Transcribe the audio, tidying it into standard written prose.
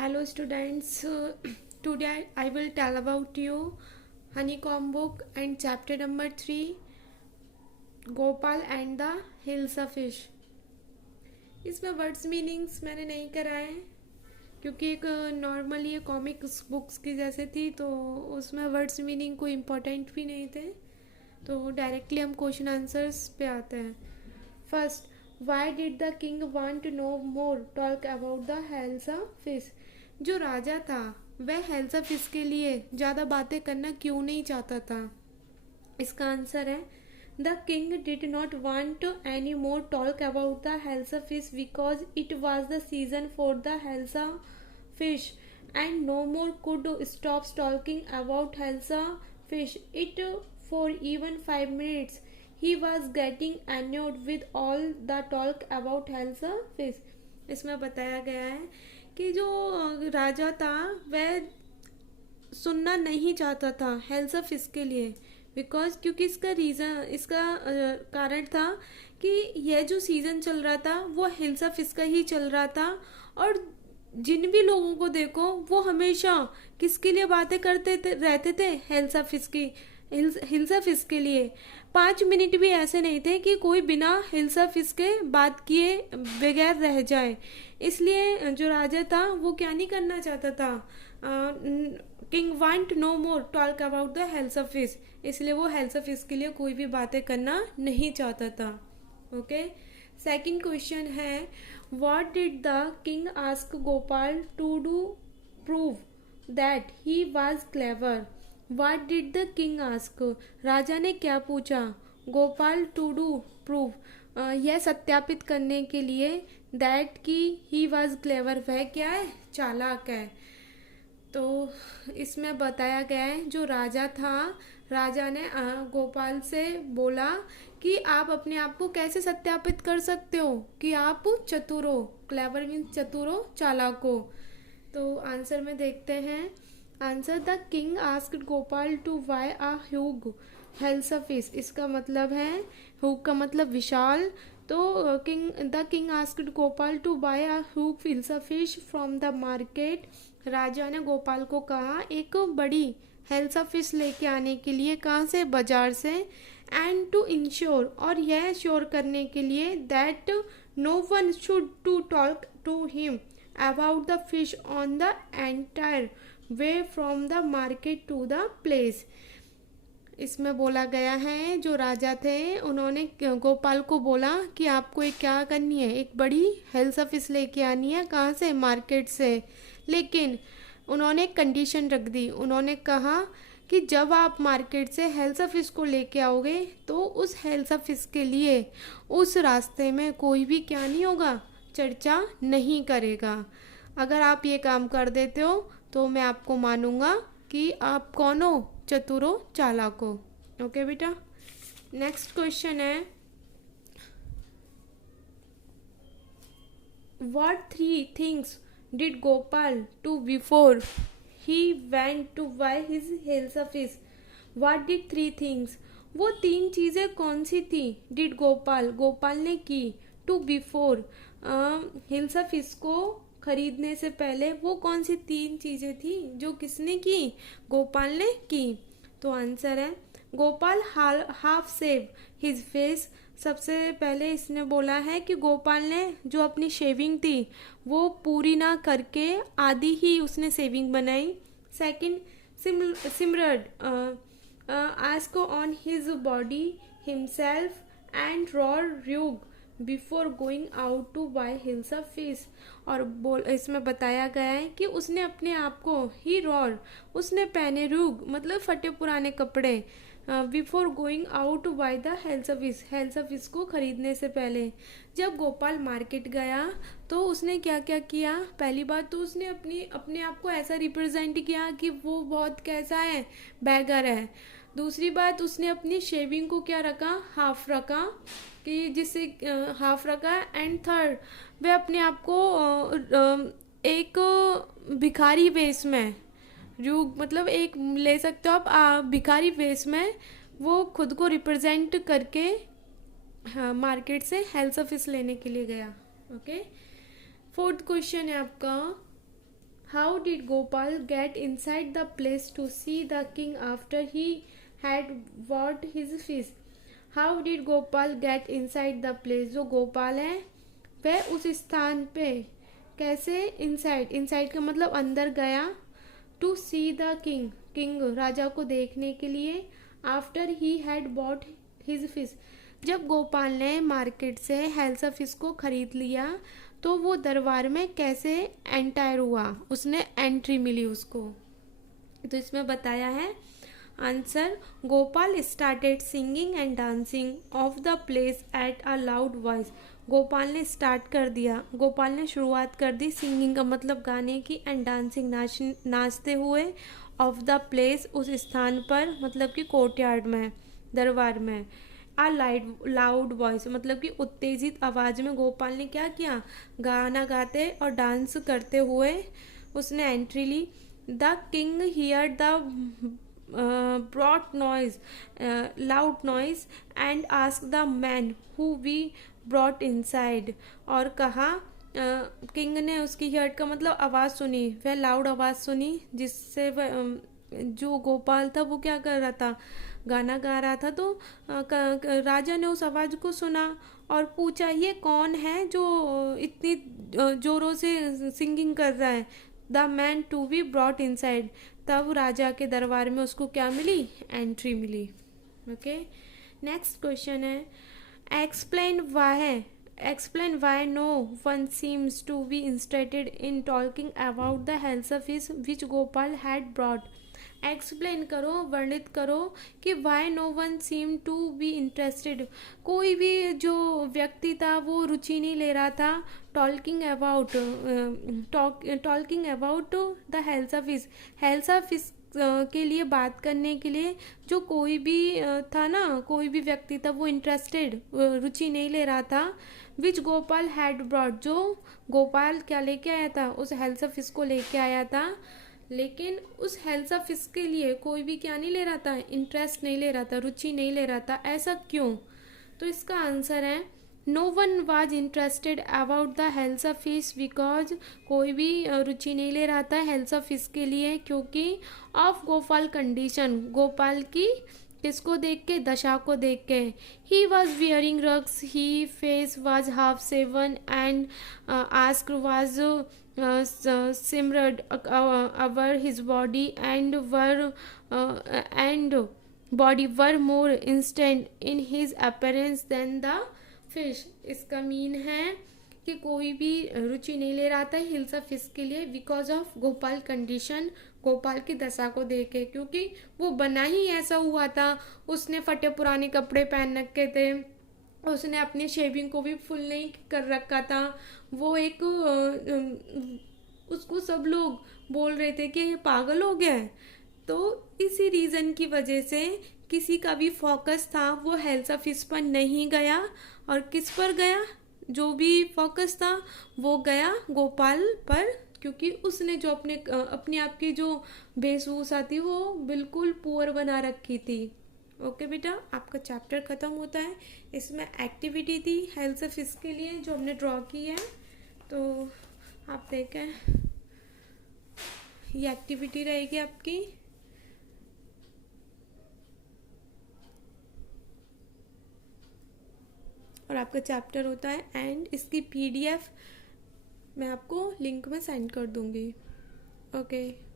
Hello students, today I will tell about you Honeycomb book and chapter number 3 Gopal and the Hilsa fish. इसमें words meanings मैंने नहीं कराए क्योंकि एक normally ये कॉमिक्स बुक्स की जैसे थी तो उसमें वर्ड्स मीनिंग कोई इम्पोर्टेंट भी नहीं थे, तो डायरेक्टली हम क्वेश्चन आंसर्स पे आते हैं. First, why did the king want to no more talk about the hilsa fish. जो राजा था वह हेल्सा फिश के लिए ज़्यादा बातें करना क्यों नहीं चाहता था. इसका आंसर है the king did not want any more talk about the hilsa fish because it was the season for the hilsa fish and no more could stop talking about Helsa fish it for even 5 minutes. He was getting annoyed with all the talk about Helsa fish. इसमें बताया गया है कि जो राजा था वह सुनना नहीं चाहता था हेल्सा फिश के लिए बिकॉज क्योंकि इसका कारण था कि यह जो सीज़न चल रहा था वो हेल्सा फिश का ही चल रहा था और जिन भी लोगों को देखो वो हमेशा किसके लिए बातें करते रहते थे हिल्सा फिश के लिए. 5 मिनट भी ऐसे नहीं थे कि कोई बिना हिल्सा फिश के बात किए बगैर रह जाए. इसलिए जो राजा था वो क्या नहीं करना चाहता था, king want no more talk about the hilsa fish, इसलिए वो हेल्सा फिश के लिए कोई भी बातें करना नहीं चाहता था. ओके. सेकंड क्वेश्चन है what did the king ask Gopal to do prove that he was clever. What did the king ask? राजा ने क्या पूछा गोपाल टू डू प्रूव यह सत्यापित करने के लिए दैट कि ही वॉज क्लेवर, वह क्या है, चालाक है. तो इसमें बताया गया है जो राजा था, राजा ने गोपाल से बोला कि आप अपने आप को कैसे सत्यापित कर सकते हो कि आप चतुर हो. क्लेवर मीन्स चतुर हो, चालाक हो. तो आंसर में देखते हैं. Answer the king asked Gopal to buy a huge hilsa fish. इसका मतलब है ह्यूग का मतलब विशाल. तो the king asked Gopal to buy a huge hilsa fish from the market. राजा ने गोपाल को कहा एक बड़ी हेल्सा फिश लेके आने के लिए, कहाँ से, बाजार से. एंड टू इंश्योर, और यह श्योर करने के लिए that no one should to talk to him about the fish on the entire way from the market to the place. इसमें बोला गया है जो राजा थे उन्होंने गोपाल को बोला कि आपको एक क्या करनी है, एक बड़ी हेल्सा फिश लेके आनी है, कहाँ से, मार्केट से. लेकिन उन्होंने एक कंडीशन रख दी. उन्होंने कहा कि जब आप मार्केट से हेल्सा फिश को लेके आओगे तो उस हेल्सा फिश के लिए उस रास्ते में कोई भी क्या नहीं होगा, चर्चा नहीं करेगा. अगर आप ये काम कर देते हो तो मैं आपको मानूंगा कि आप कौन हो, चतुर हो, चालाक हो. ओके बेटा. नेक्स्ट क्वेश्चन है what 3 things did Gopal do before he went to buy his Helsa fish. What did 3 things? वो 3 चीज़ें कौन सी थी did गोपाल ने की to before हिल्सा फिश को खरीदने से पहले. वो कौन सी 3 चीज़ें थी जो किसने की, गोपाल ने की. तो आंसर है Gopal half save his face. सबसे पहले इसने बोला है कि गोपाल ने जो अपनी शेविंग थी वो पूरी ना करके आधी ही उसने शेविंग बनाई. Second, smeared ash on his body himself and wore rags before going out to buy hilsa fish. और इसमें बताया गया है कि उसने अपने आप को ही रॉर, उसने पहने रूग मतलब फटे पुराने कपड़े, before going out to buy the hilsa fish को खरीदने से पहले. जब गोपाल मार्केट गया तो उसने क्या क्या किया. पहली बात तो उसने अपने आप को ऐसा रिप्रेजेंट किया कि वो बहुत कैसा है, बैगर है. दूसरी बात उसने अपनी शेविंग को क्या रखा, हाफ रखा, कि जिससे हाफ रखा. एंड थर्ड, वह अपने आप को एक भिखारी वेश में, रूग मतलब एक ले सकते हो आप भिखारी वेश में, वो खुद को रिप्रेजेंट करके मार्केट से हेल्सा फिश लेने के लिए गया. ओके. फोर्थ क्वेश्चन है आपका how did Gopal get inside the place to see the king after he had what his fish. How did Gopal get inside the place, जो गोपाल है वह उस स्थान पे कैसे, इनसाइड, इनसाइड का मतलब अंदर गया, to see the king, king राजा को देखने के लिए, after he had bought his fish, जब गोपाल ने मार्केट से हेल्सा फिश को खरीद लिया तो वो दरबार में कैसे एंटर हुआ, उसने एंट्री मिली उसको। तो इसमें बताया है answer, Gopal started singing and dancing of the place at a loud voice. Gopal ने स्टार्ट कर दिया, गोपाल ने शुरुआत कर दी, सिंगिंग का मतलब गाने की, एंड डांसिंग नाचते हुए, ऑफ द प्लेस उस स्थान पर, मतलब कि कोर्टयार्ड में, दरबार में, आ लाउड वॉइस मतलब कि उत्तेजित आवाज में गोपाल ने क्या किया, गाना गाते और डांस करते हुए उसने एंट्री ली। The king hear the broad noise, loud noise and ask the man who we brought inside, और कहा किंग ने उसकी हियर्ड का मतलब आवाज़ सुनी, वह लाउड आवाज़ सुनी जिससे वह जो गोपाल था वो क्या कर रहा था, गाना गा रहा था। तो राजा ने उस आवाज़ को सुना और पूछा ये कौन है जो इतनी जोरों से सिंगिंग कर रहा है। The man to be brought inside, तब राजा के दरबार में उसको क्या मिली, एंट्री मिली। ओके, नेक्स्ट क्वेश्चन है, explain why no one seems to be interested in talking about the health fish which Gopal had brought। Explain करो, वर्णित करो कि why no one seem to be interested, कोई भी जो व्यक्ति था वो रुचि नहीं ले रहा था, talking about the hilsa fish के लिए बात करने के लिए, जो कोई भी था ना, कोई भी व्यक्ति था वो इंटरेस्टेड, रुचि नहीं ले रहा था। विच गोपाल हैड ब्रॉट, जो गोपाल क्या लेके आया था, उस हेल्सा फिश को लेके आया था, लेकिन उस हेल्सा फिश के लिए कोई भी क्या नहीं ले रहा था, इंटरेस्ट नहीं ले रहा था, रुचि नहीं ले रहा था। ऐसा क्यों? तो इसका आंसर है no one was interested about the hilsa fish because, कोई भी रुचि नहीं ले रहा था हेल्सा फिश के लिए, क्योंकि ऑफ गोपाल कंडीशन, गोपाल की किसको देख के, दशा को देख के। He was wearing rugs, he face was half seven and ask was simmered over his body and body were more instant in his appearance than the fish। इसका मीन है कि कोई भी रुचि नहीं ले रहा था हिल्सा फिश के लिए because of Gopal condition, Gopal की दशा को देखे, क्योंकि वो बना ही ऐसा हुआ था, उसने फटे पुराने कपड़े पहन रखे थे, उसने अपनी शेविंग को भी फुल नहीं कर रखा था, वो एक उसको सब लोग बोल रहे थे कि ये पागल हो गया है। तो इसी रीज़न की वजह से किसी का भी फोकस था वो हेल्सा फिश पर नहीं गया, और किस पर गया, जो भी फोकस था वो गया गोपाल पर, क्योंकि उसने जो अपने आप की जो वेशभूषा थी वो बिल्कुल पुअर बना रखी थी। ओके बेटा, आपका चैप्टर ख़त्म होता है। इसमें एक्टिविटी थी हेल्थ फिश के लिए जो हमने ड्रॉ की है, तो आप देखें ये एक्टिविटी रहेगी आपकी। और आपका चैप्टर होता है एंड, इसकी PDF मैं आपको लिंक में सेंड कर दूंगी। ओके।